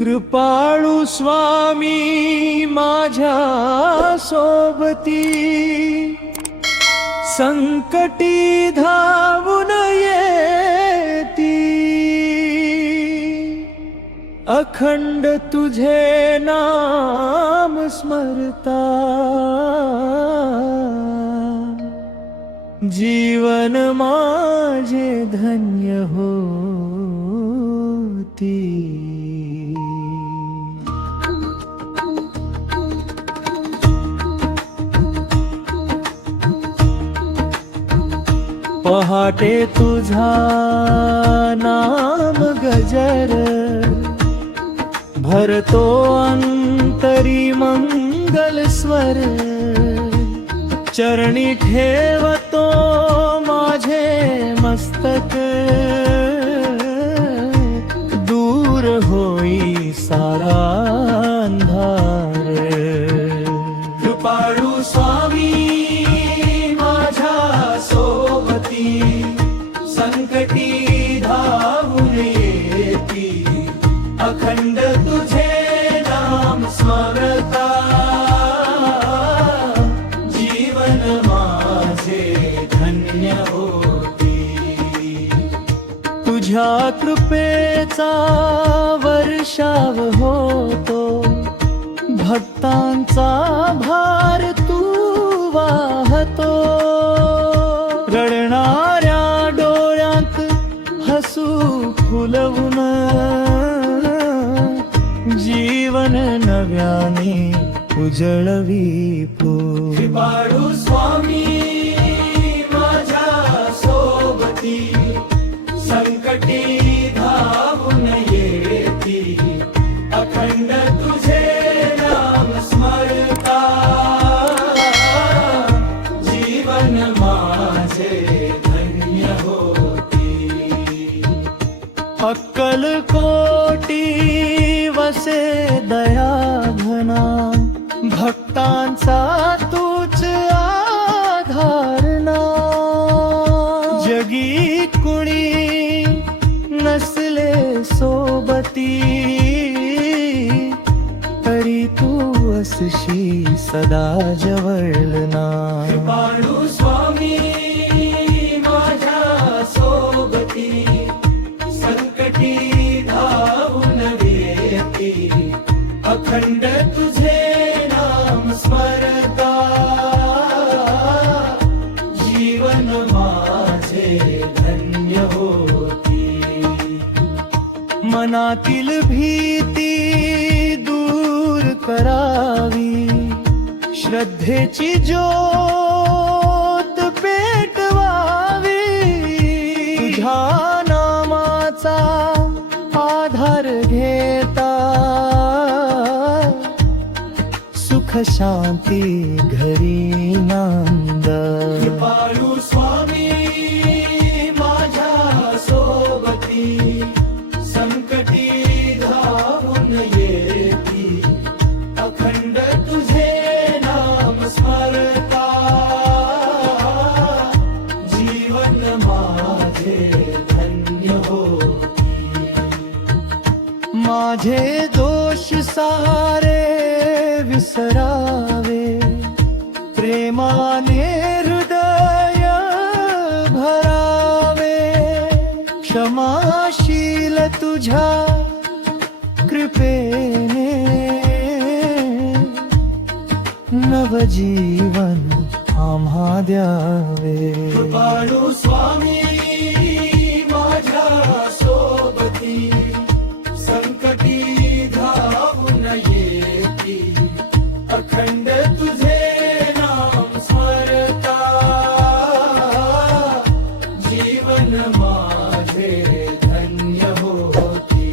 कृपाळू स्वामी माझ्या सोबती संकटी धावून येती अखंड तुझे नाम स्मरता जीवन माझे धन्य होती। पहाटे तुझा नाम गजर भरतो अंतरी मंगल स्वर चरणी ठेवतो माझे मस्तक दूर होई सारा अंधार। कृपाळू स्वामी माझ्या सोबती संकटी धावून येती अखंड तुझे नाम स्मरता जीवन माझे धन्य होती। तुझ्या कृपेचा वर्षाव होतो भक्तांचा भार तू वाहतो रडणाऱ्या डोळ्यात हसू फुलवून जीवन नव्याने उजळवीतो। कृपाळू स्वामी माझ्या सोबती संकटी धावून येती अखंड तुझे नाम स्मरता जीवन माझे धन्य होती। अक्कलकोटी वसे दयाघना भक्तांचा तूच आधारना जगी कुणी नसले सोबती तरी तू असशी सदा जवळना। कृपाळू स्वामी माझ्या सोबती संकटी धावून येती अखंड तुझे नाम स्मरता जीवन माझे धन्य होती। मनातील भीती दूर करावी श्रद्धेची ज्योत पेटवावी तुझ्या नामाचा आधार घेता सुख शांती घरी नांद। कृपाळू स्वामी माझ्या सोबती संकटी धावून येती अखंड तुझे नाम स्मरता जीवन माझे धन्य होती। माझे दोष सारे विसरावे प्रेमाने हृदय भरावे क्षमाशील तुझ्या कृपेने नवजीवन आम्हा द्यावे। कृपाळू स्वामी माझ्या सोबती संकटी धावून येती अखंड तुझे नाम स्मरता जीवन माझे धन्य होती।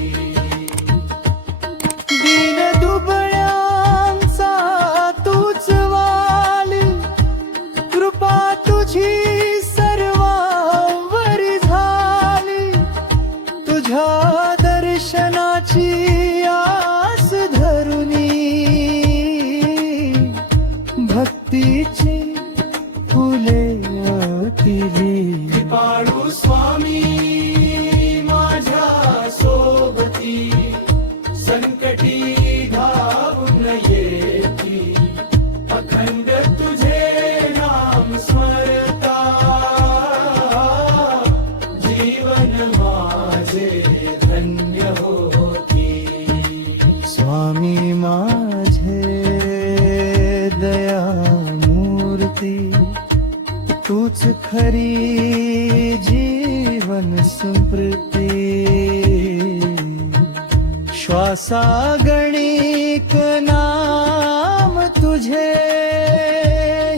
दीन दुबळ्यांचा तूच वाली कृपा तुझी सर्वांवरी झाली तुझ्या दर्शनाची आस धरुनी भक्तीची फुले अतिली। कृपाळू स्वामी माझ्या सोबती संकटी धन्य होती. स्वामी माझे दया मूर्ती, तूच खरी जीवन स्मृती. श्वासा गणिक नाम तुझे,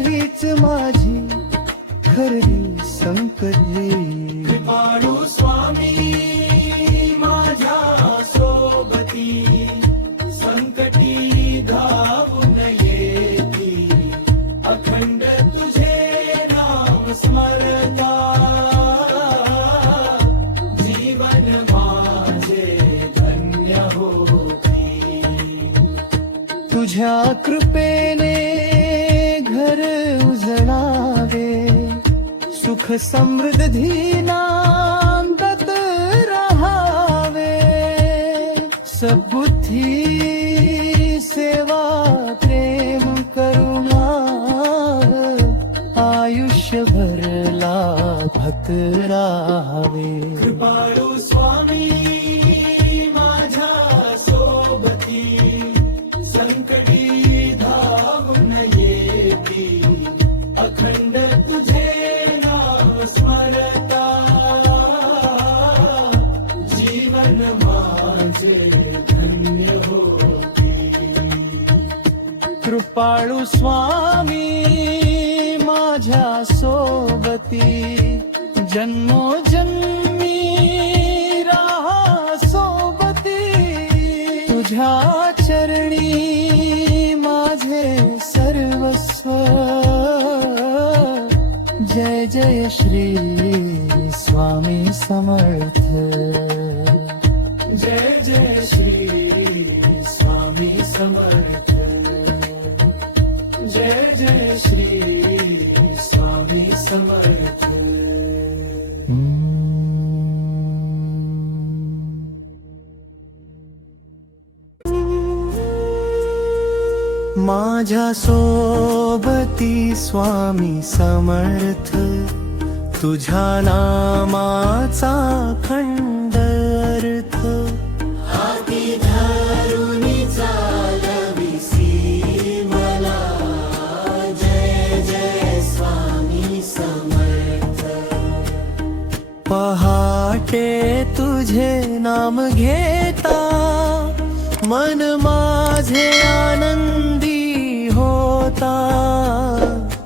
हीच माझी खरी संकटी. कृपाळू स्वामी माझ्या सोबती, संकटी धावून येती. अखंड तुझे नाम स्मरता, जीवन माझे धन्य होती. तुझ्या कृपेने घर उजळावे, सुख समृद्धी नांदत रहावे. सद्बुद्धी सेवा प्रेम करुणा, आयुष्यभर लाभत राहावे. कृपाळू स्वामी माझ्या सोबती, संकटी धावून येती. अखंड तुझे नाम स्मरता, जीवन माझे धन्य होती. कृपाळू स्वामी माझ्या सोबती, जन्मोजन्मी राहा सोबती. तुझ्या चरणी माझे सर्वस्व, जय जय श्री स्वामी समर्थ. जय जय श्री स्वामी समर्थ. जय जय श्री स्वामी समर्थ. माझ्या सोबती स्वामी समर्थ, तुझ्या नामाचा खंड अर्थ. हाती धरुनी चालविसी मला, जय जय स्वामी समर्थ. पहाटे तुझे नाम घेता, मन माझे आनंदी होता.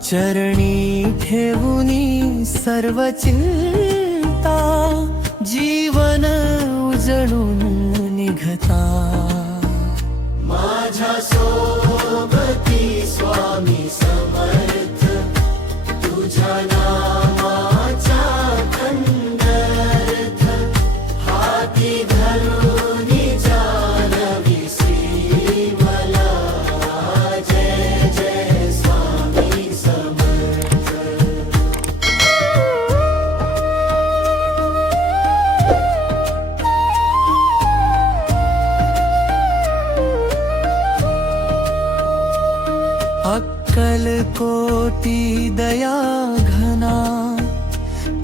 चरणी ठेवूनी सर्व चिंता, जीवन उजळून निघता. माझ्या सोबती स्वामी समर्थ, तुझ्या नामाचा खंड अर्थ. हाती धरुनी चालविसी मला, जय जय स्वामी समर्थ. अक्कलकोटी दया घना,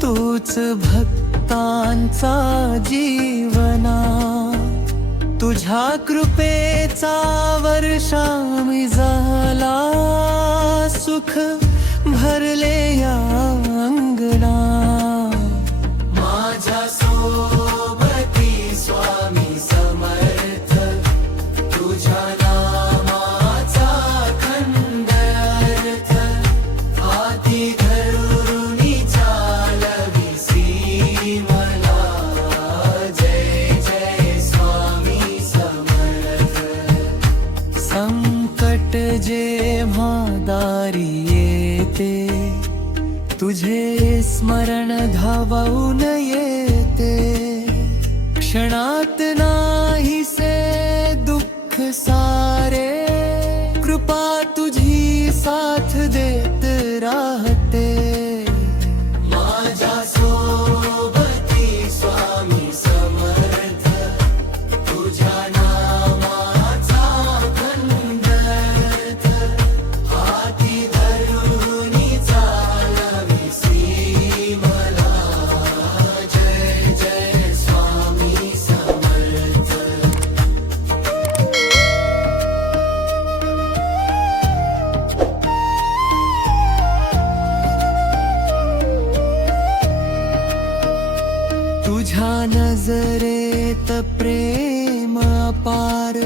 तूच भक्तांचा जीवना. तुझ्या कृपेचा वर्षा मी झाला, सुख भरले या अंगणा. माझ्या सोबती स्वामी समर्थ, तुझ्या नामाचा खंड अर्थ. हाती धरुनी चालविसी मला, जय जय स्वामी समर्थ. संकट जेव्हा दारी येते, तुझे स्मरण धावून येते. क्षणात नाहीसे दुःख सारे, कृपा तुझी साथ देत राहते. माझ्या सोबती स्वामी समर्थ, तुझ्या नामाचा खंड अर्थ. हाती धरुनी चालविसी मला, जय जय स्वामी समर्थ. प्रेम अपार,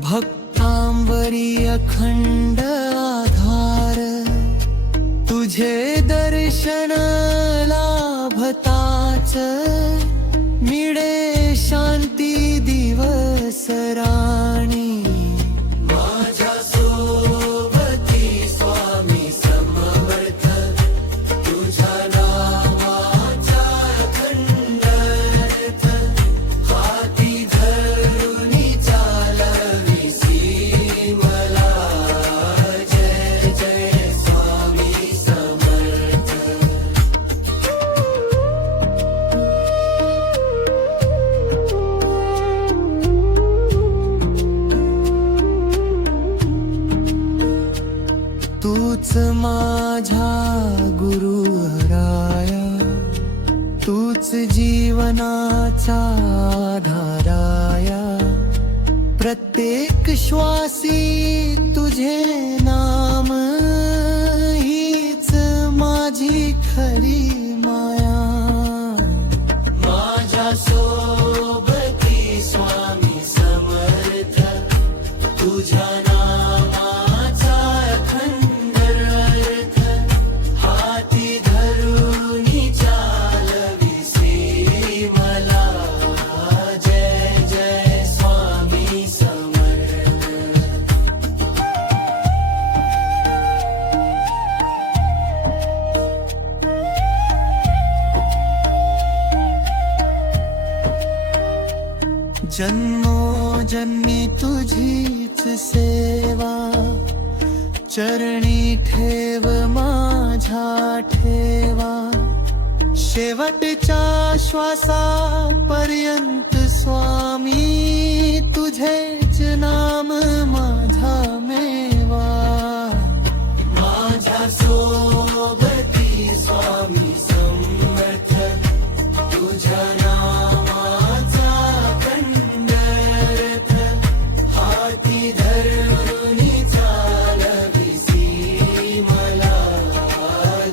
भक्तांवरी अखंड आधार, तुझे दर्शन लाभताच मिळे शांती दिवस राणी. माझ्या सोबती स्वामी समर्थ, तुझ्या नामाचा अखंड अर्थ, हाती धरुनी चालविसी मला. जय जय स्वामी समर्थ. तूच माझा गुरुराया, तूच जीवनाचा आधाराया, प्रत्येक श्वासी तुझे नाम, हीच माझी खरी माया. माझ्या सोबती स्वामी समर्थ, तुझ्या नामाचा अखंड अर्थ, हाती धरुनी चालविसी मला. जय जय स्वामी समर्थ. जन्मोजन्मी तुझीच सेवा, चरणी ठेव माझ्या ठेवा, शेवटच्या श्वासापर्यंत स्वामी तुझेच नाम माझा मेवा. माझ्या सोबती स्वामी समर्थ, तुझ्या नामाचा अखंड अर्थ, हाती धरुनी चालविसी मला.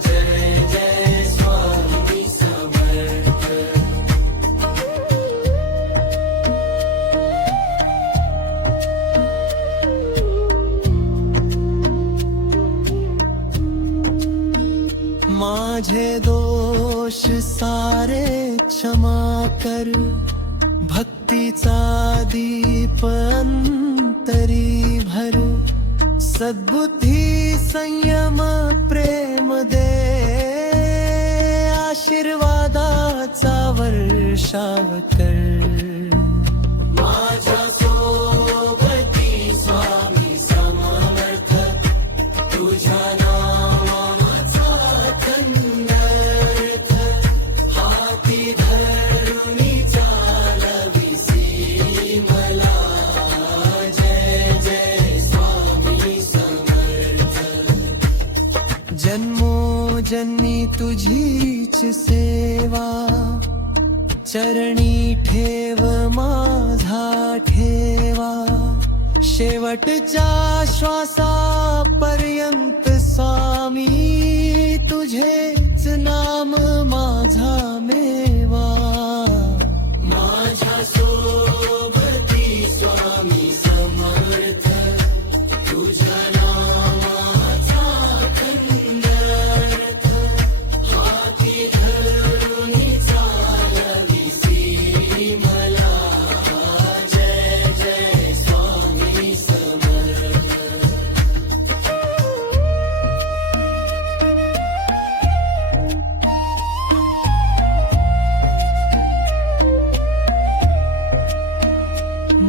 जय जय स्वामी समर्थ. माझे दोष सारे क्षमा कर, भक्तीचा दीप अंतरी भर, सद्बुद्धी संयम प्रेम दे, आशीर्वादाचा वर्षाव कर. माझ्या सोबती स्वामी समर्थ, तुझ्या नामाचा अखंड अर्थ, हाती धरुनी चालविसी मला. जय जय स्वामी समर्थ. जन्मोजन्मी तुझीच सेवा, चरणी ठेव माझा ठेवा, शेवटच्या श्वासापर्यंत स्वामी तुझेच नाम माझा मेवा. माझ्या सोबती स्वामी समर्थ, तुझ्या नामाचा अखंड अर्थ, हाती धरुनी चालविसी मला. जय जय स्वामी समर्थ.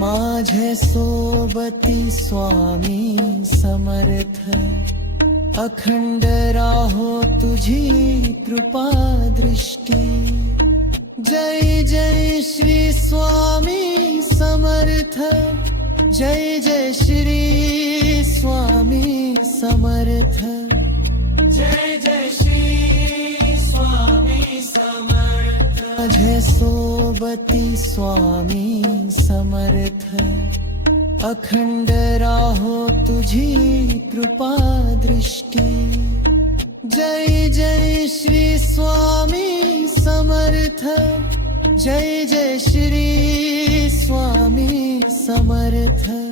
माझे सोबती स्वामी समर्थ, अखंड राहो तुझी कृपा दृष्टी. जय जय श्री स्वामी समर्थ, जय जय श्री स्वामी समर्थ. जय जय श्री स्वामी समर्थ. माझे सोबती स्वामी समर्थ, अखंड राहो तुझी कृपा दृष्टी. जय जय श्री स्वामी समर्थ, जय जय श्री समर्थ